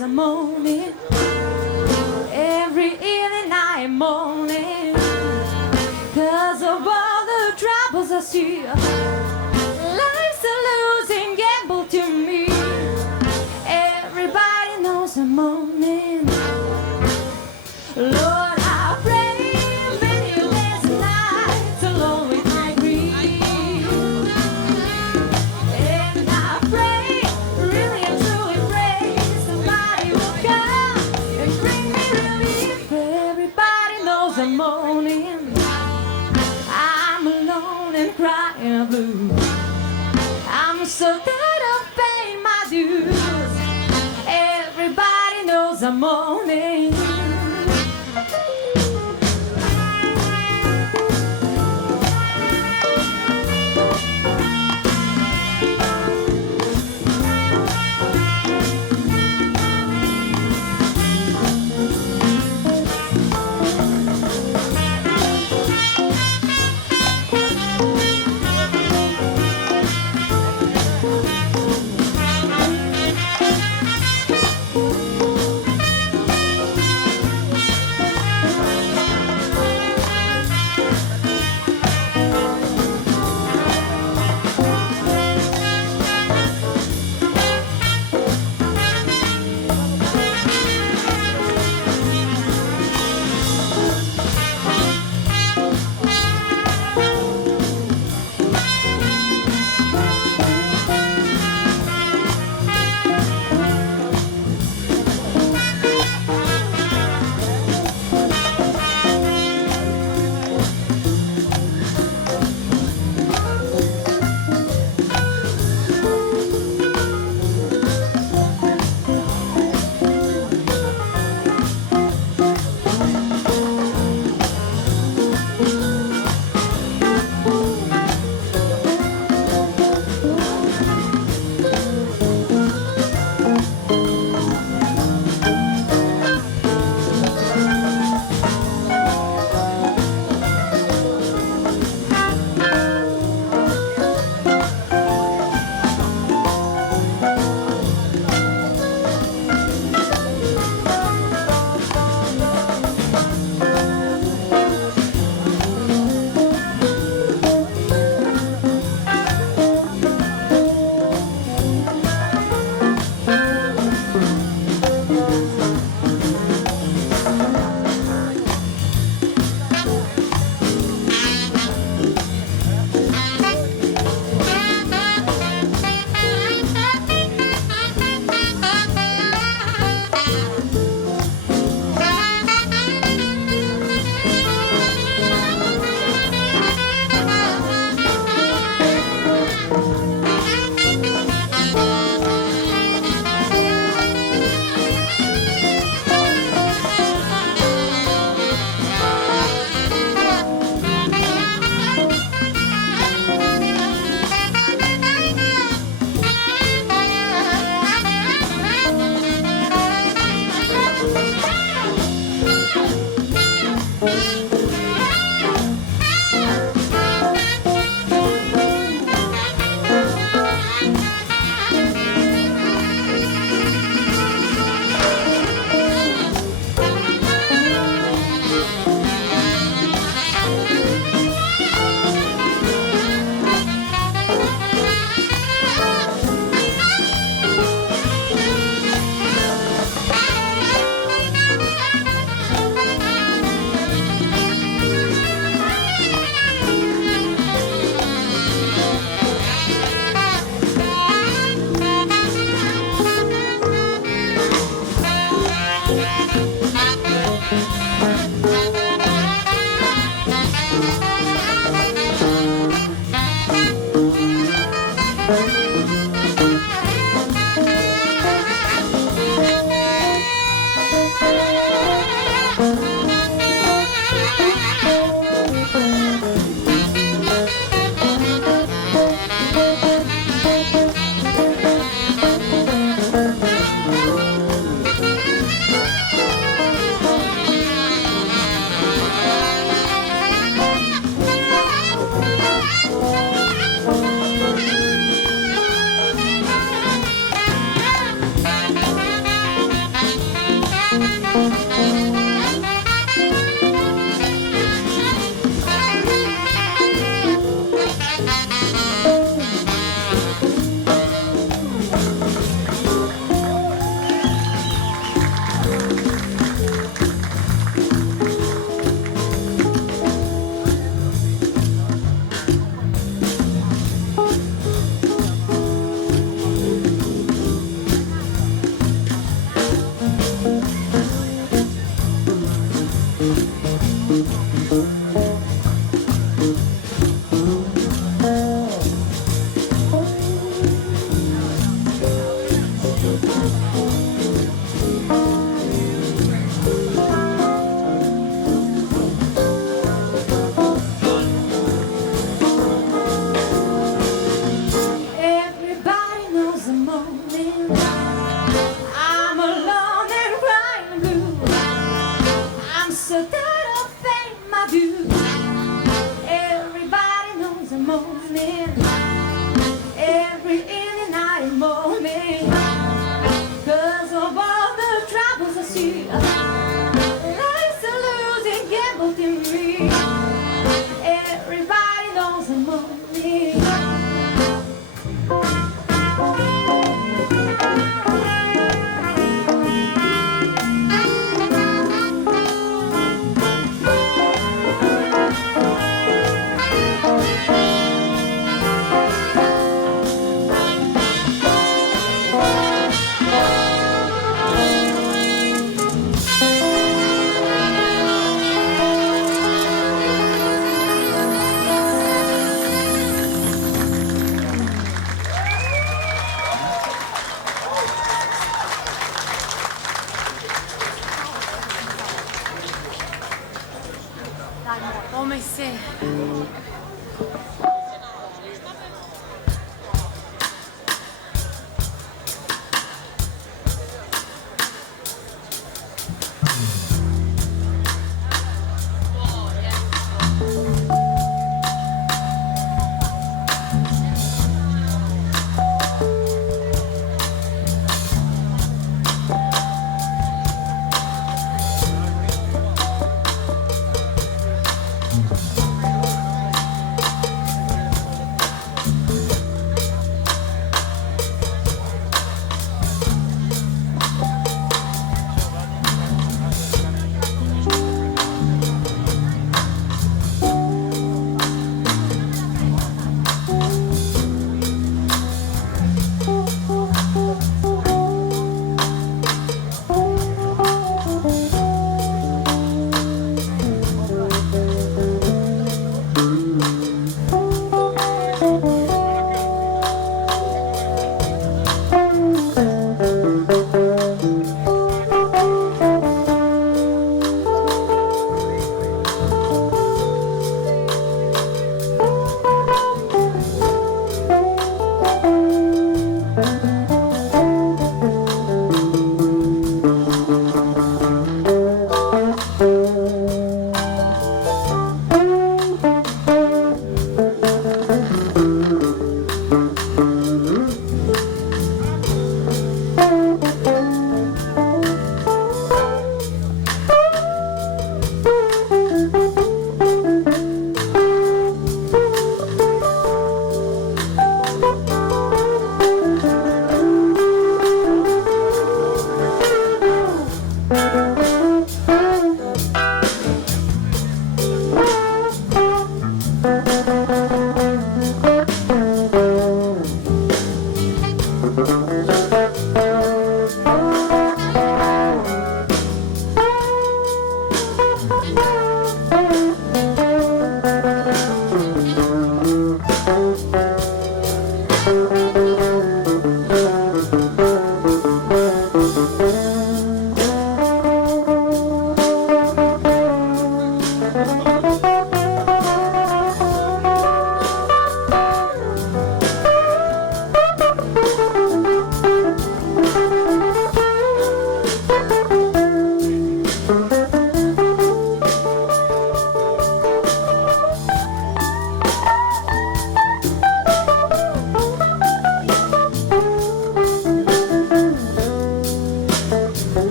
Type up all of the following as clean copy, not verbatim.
knows I'm moaning. Every evening I am moaning, 'cause of all the troubles I see. Life's a losing gamble to me. Everybody knows I'm moaning. Lord, I pray many days and nights alone with my grief. And I pray, really and truly pray, somebody will come and bring me relief. Everybody knows I'm moaning. I'm alone and crying blue. I'm so tired of paying my dues. Everybody knows I'm moaning. се.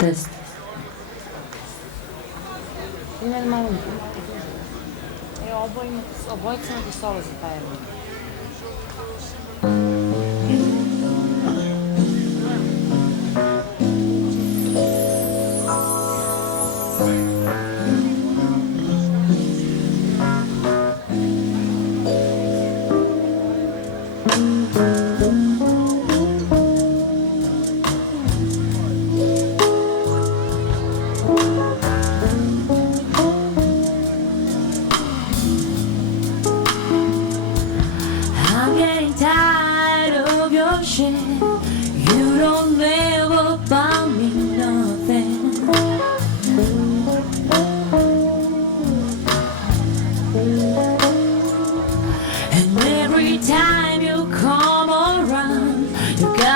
Test. Ima malo duže. Obojica imate solo za taj element.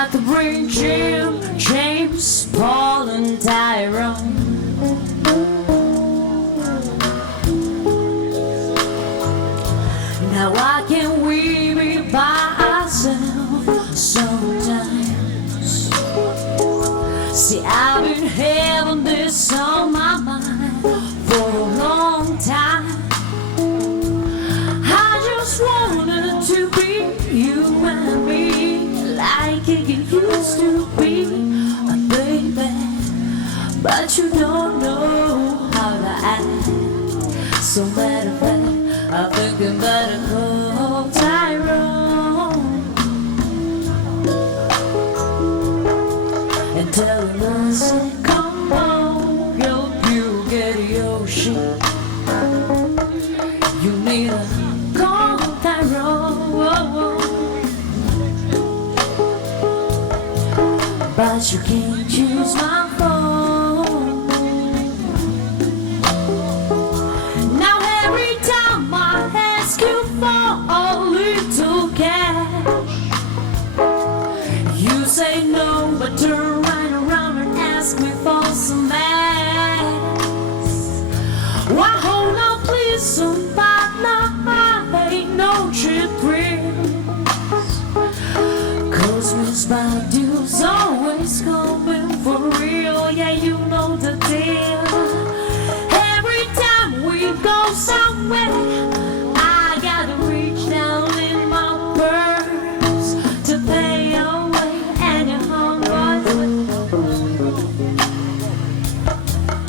got to bring Jim, James, Paul, and Tyrone. Now why can't we be by ourselves sometimes? See, I've been having this on my mind for a long time. I just wanted to be you and me, like it used to be, baby. But you don't know how to act. So matter of fact, I think I better call Tyrone and tell him I said, come on, help you get your shit. You need a call Tyrone, but you can't use my phone. Now every time I ask you for a little cash, you say no, but turn right around and ask me for some ass. Why hold on, please, somebody, I ain't no cheap thrills. Cause Miss Badu's always coming for real, yeah, you know the deal. Every time we go somewhere, I gotta reach down in my purse to pay your way, and your homeboys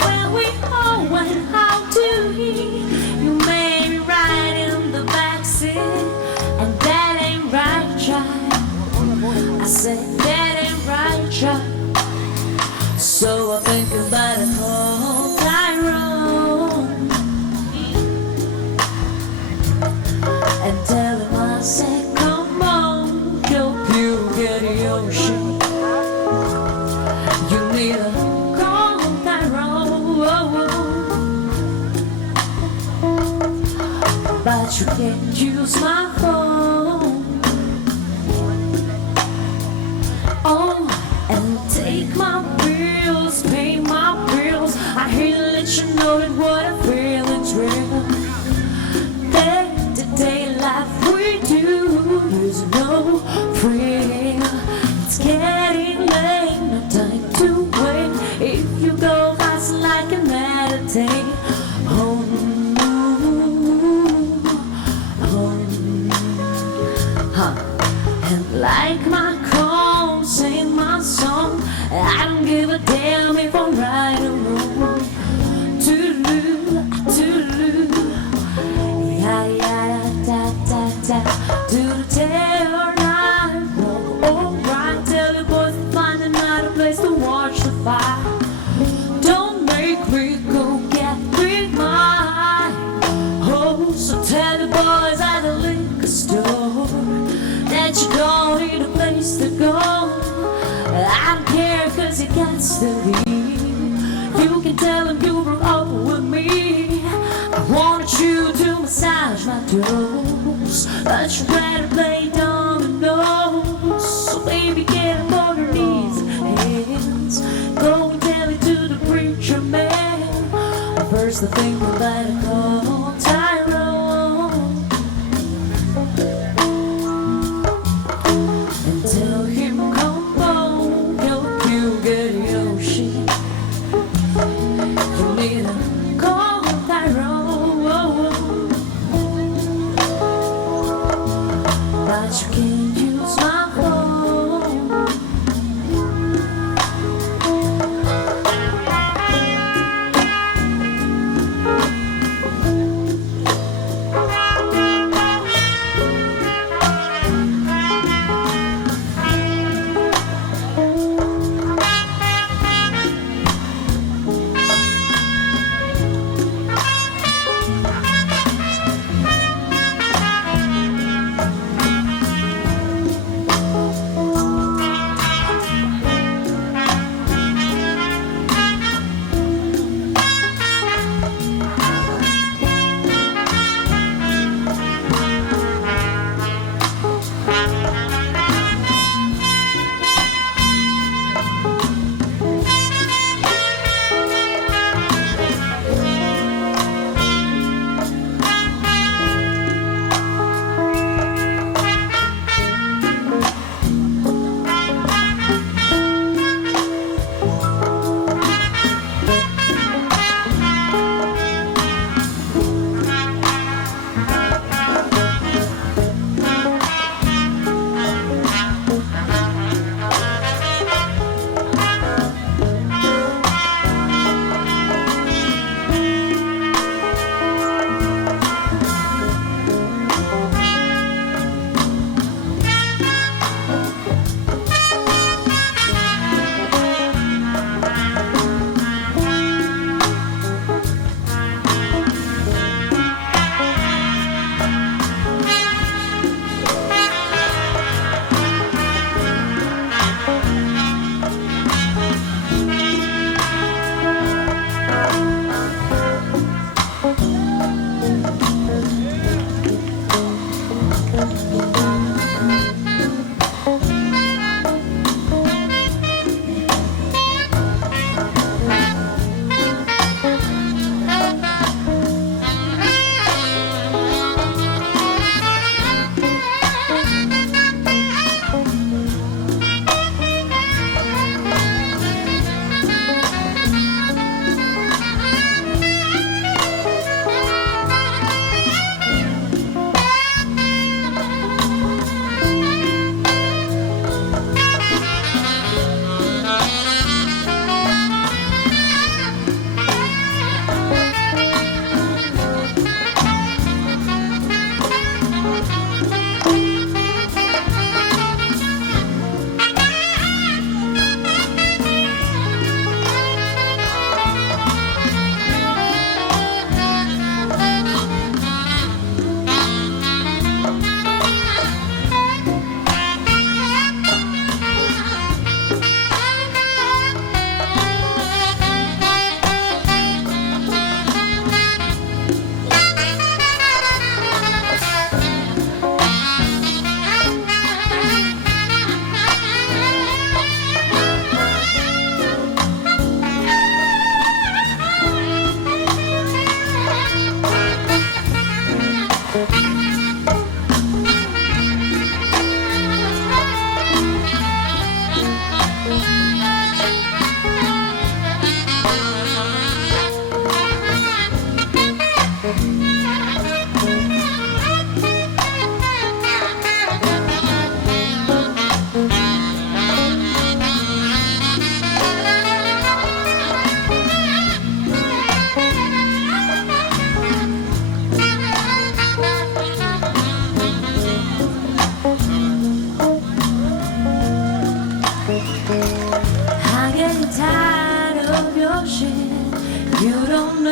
when we all went out to eat, you made me ride in the backseat, and that ain't right, child. I said that ain't right, child. So I think I better call Tyrone and tell him I said, come on, help you get your shit. You need a call Tyrone, but you can't use my phone. Oh, and take my bills, pay my bills. I hate to let you know that what I feel is real. Day-to-day life we do is no free. It's getting late, no time to wait. If you go fast like a meditate, and like my call, sing my song. I don't give a damn if I'm right or wrong. Toodaloo, toodaloo, yada-yada-da-da-da. Do the day or night, walk alright. Tell the boys to find another place to watch the fire. Don't make me go get with mine. Oh, so tell the boys at the liquor store that you don't need a place to go. I don't care, cause you got to leave. You can tell them you broke up with me. I wanted you to massage my toes, but you rather play dominoes. So baby, get up on your knees and hands. Go and tell it to the preacher man. First the thing we better call Tyrone and tell him, come on, help you get your shit. You need a call Tyrone, but you can't use my phone.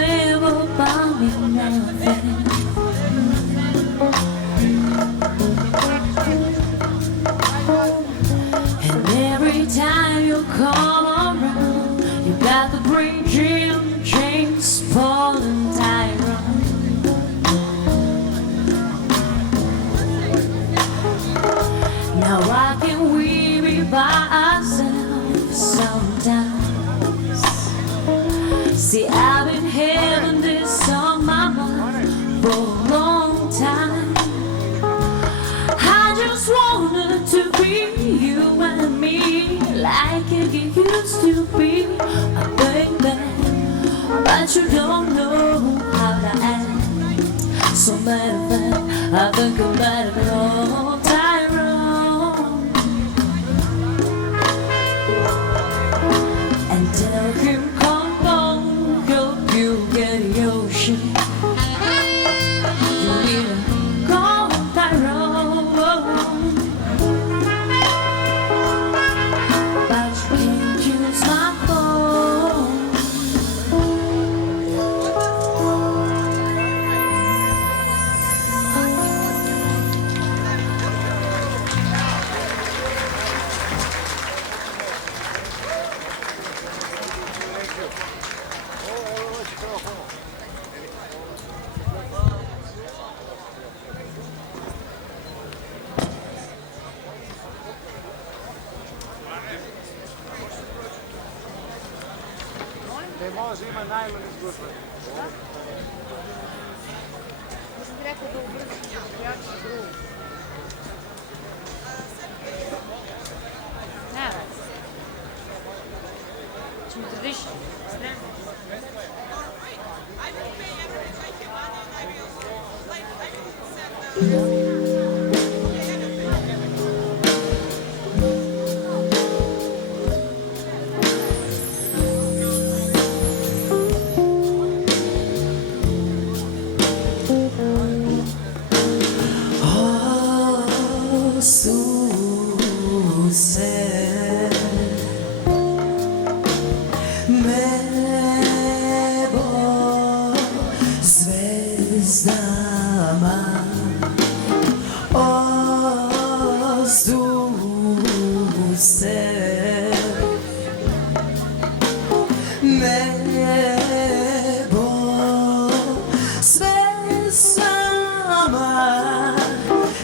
never buy me nothing. And every time you come around, you got the bridge in chains, Paul and Tyrone. Now why can't we be by ourselves sometimes? See, I've been having this on my mind for a long time. I just wanted to be you and me, like it used to be, my baby. But you don't know how to act. So matter of fact, I think I might have known Tyrone. And tell him, come on, help you get your shit. You need to call Tyrone. But you can't use my phone. Može, ima najlon izgužba. Možem ti rekao da ubrzim, ja ću drugu. Ne, ćemo te više, spremno.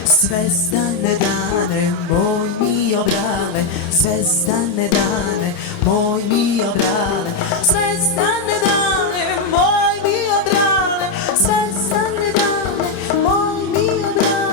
Svezdane dane, moj mi obrale, svezdane dane, moj mi obrale, svezdane dane, moj mi obrale, svezdane dane, moj mi obrale.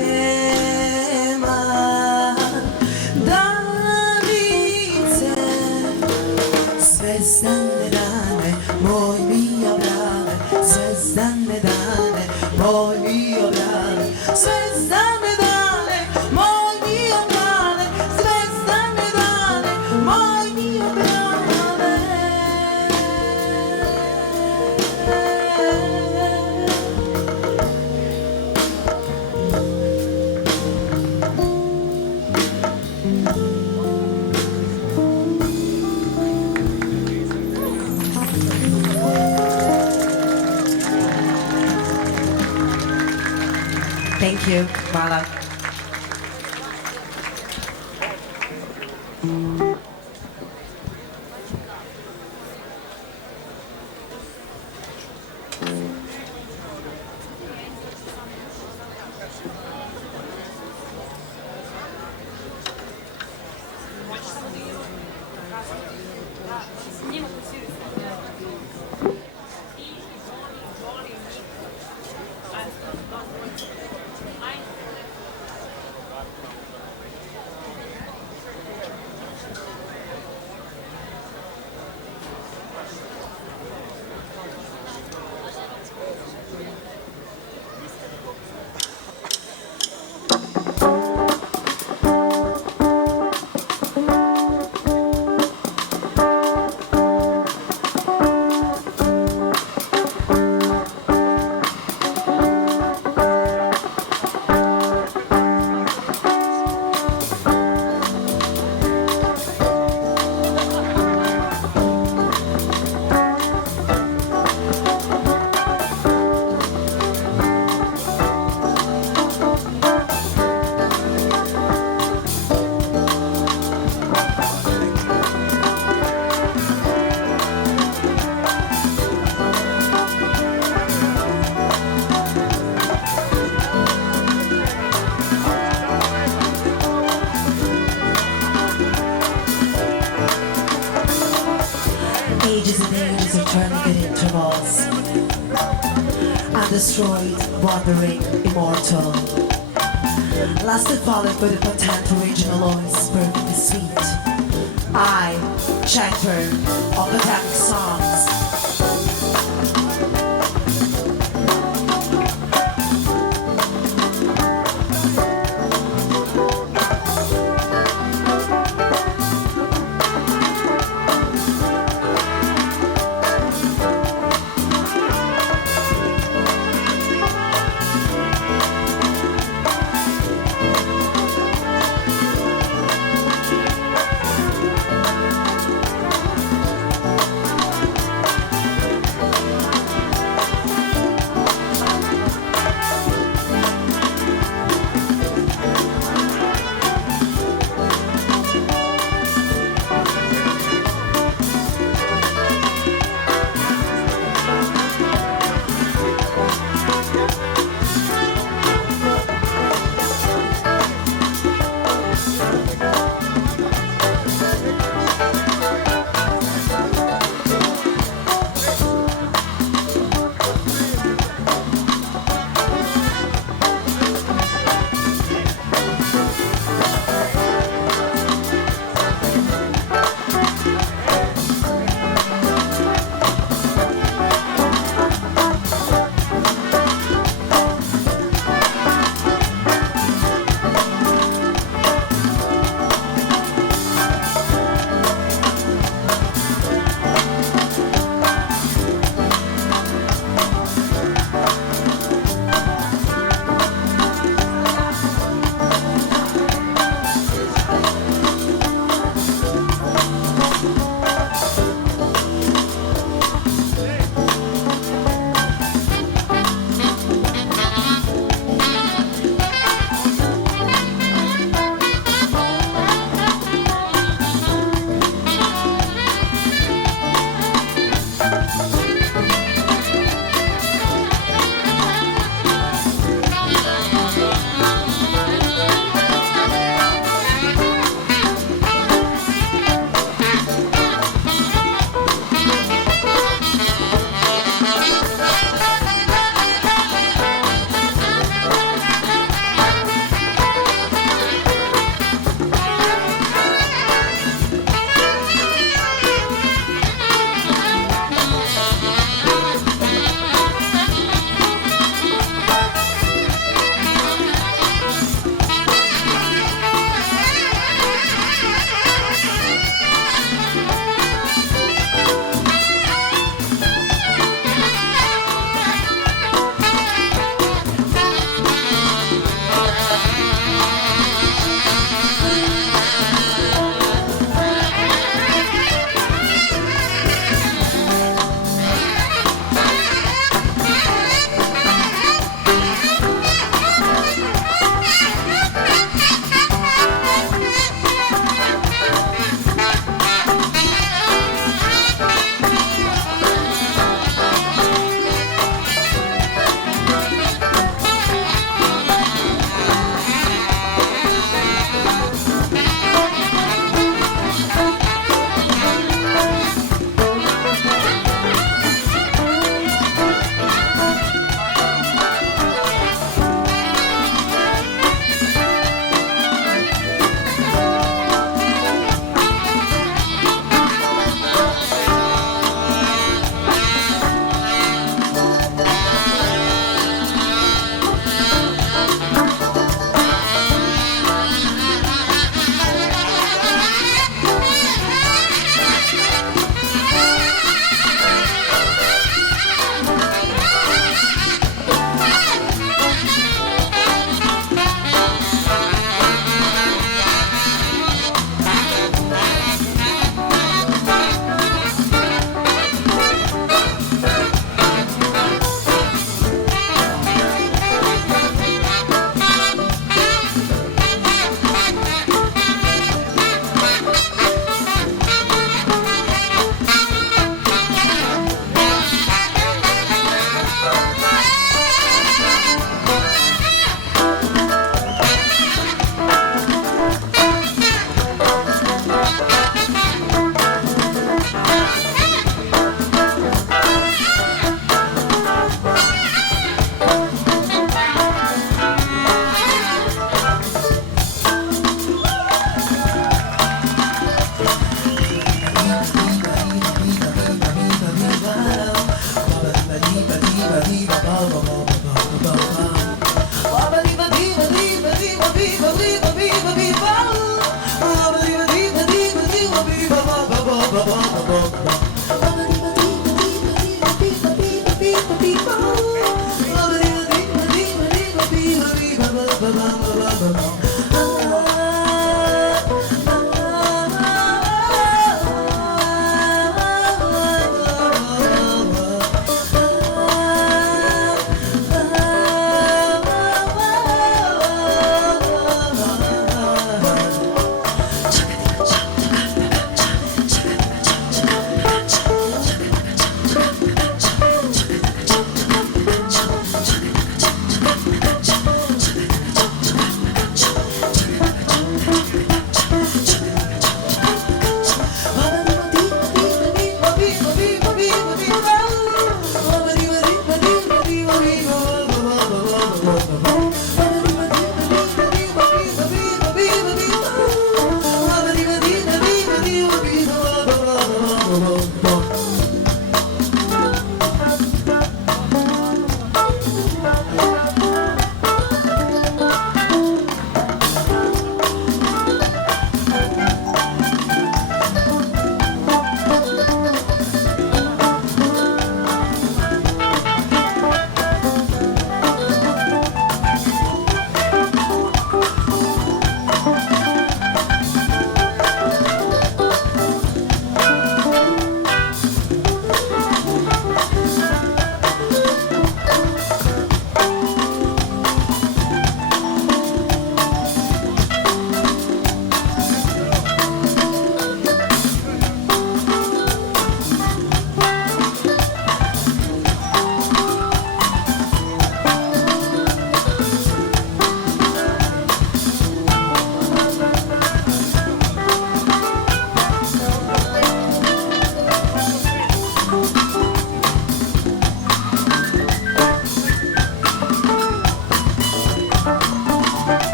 nema danice, zvezdane dane, moj mi obrane, zvezdane dane, moj mi obrane, zvezdane dane, moj mi obrane, zvezdane dane, moj mi obrane. Thank you, hvala. Ages and ages of tournament intervals, undestroyed, wandering, immortal. Last and followed by the potent original voice, perfectly sweet. I, chanter of the tank songs.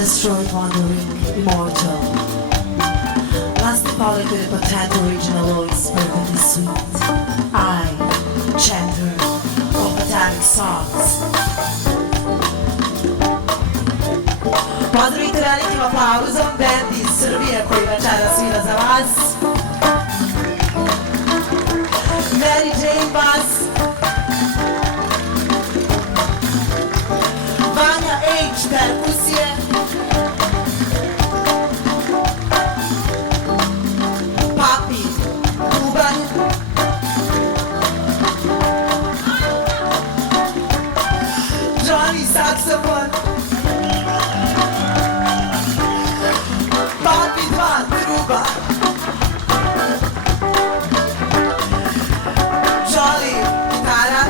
Destroyed, wandering, immortal. falling with a potato original voice, perfectly sweet. I, chanter of botanic songs. Pozdravite velikim aplauzom band iz Srbije koji večera svira za vas. Mary Jane Bass, Vanja H perkusije, Papi bubanj, Johnny saksofon, Papi 2 truba, Jolly gitara,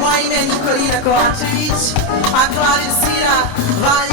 moje ime je Nikolina Kovačević, a klavir svira Vanja